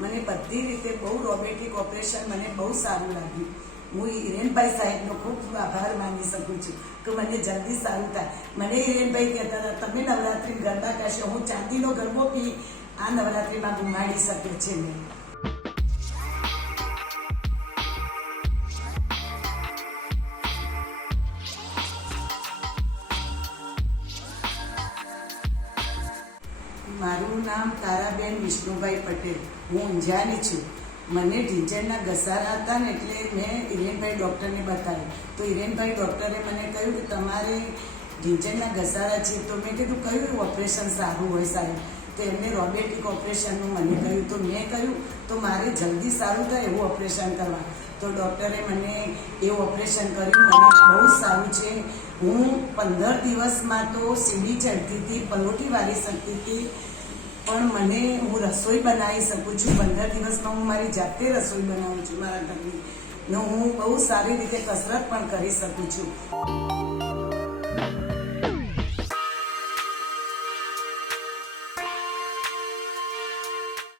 મને બધી રીતે બહુ રોબોટિક ઓપરેશન મને બહુ સારું લાગ્યું. હું હિરેનભાઈ સાહેબનો ખૂબ આભાર માની શકું છું કે મને જલ્દી સારું થાય. મને હિરેનભાઈ કહેતા હતા, તમે નવરાત્રિ ગરબા કરશો, હું ચાંદીનો ગરબો બી આ નવરાત્રિમાં ગુમાડી શકે છે મેં. મારું નામ તારાબેન વિષ્ણુભાઈ પટેલ. હું ઊંઝાની છું. મને ઢીંચણના ઘસારા હતા ને એટલે મેં હિરેનભાઈ ડૉક્ટરને બતાવ્યું. તો હિરેનભાઈ ડૉક્ટરે મને કહ્યું કે તમારે ઢીંચણના ઘસારા છે તો મેં કીધું, કયું ઓપરેશન સારું હોય સાહેબ? તો એમને રોબેટિક ઓપરેશનનું મને કહ્યું. તો મેં કહ્યું, તો મારે જલ્દી સારું થાય એવું ઓપરેશન કરવા. તો ડૉક્ટરે મને એવું ઓપરેશન કર્યું. મને બહુ સારું હું પંદર દિવસમાં તો સીડી ચડતી હતી પલોઠી વાળી શકતી હતી પણ મને હું રસોઈ બનાવી શકું છું. પંદર દિવસમાં હું મારી જાતે રસોઈ બનાવું છું મારા ઘરની. ને હું બહુ સારી રીતે કસરત પણ કરી શકું છું.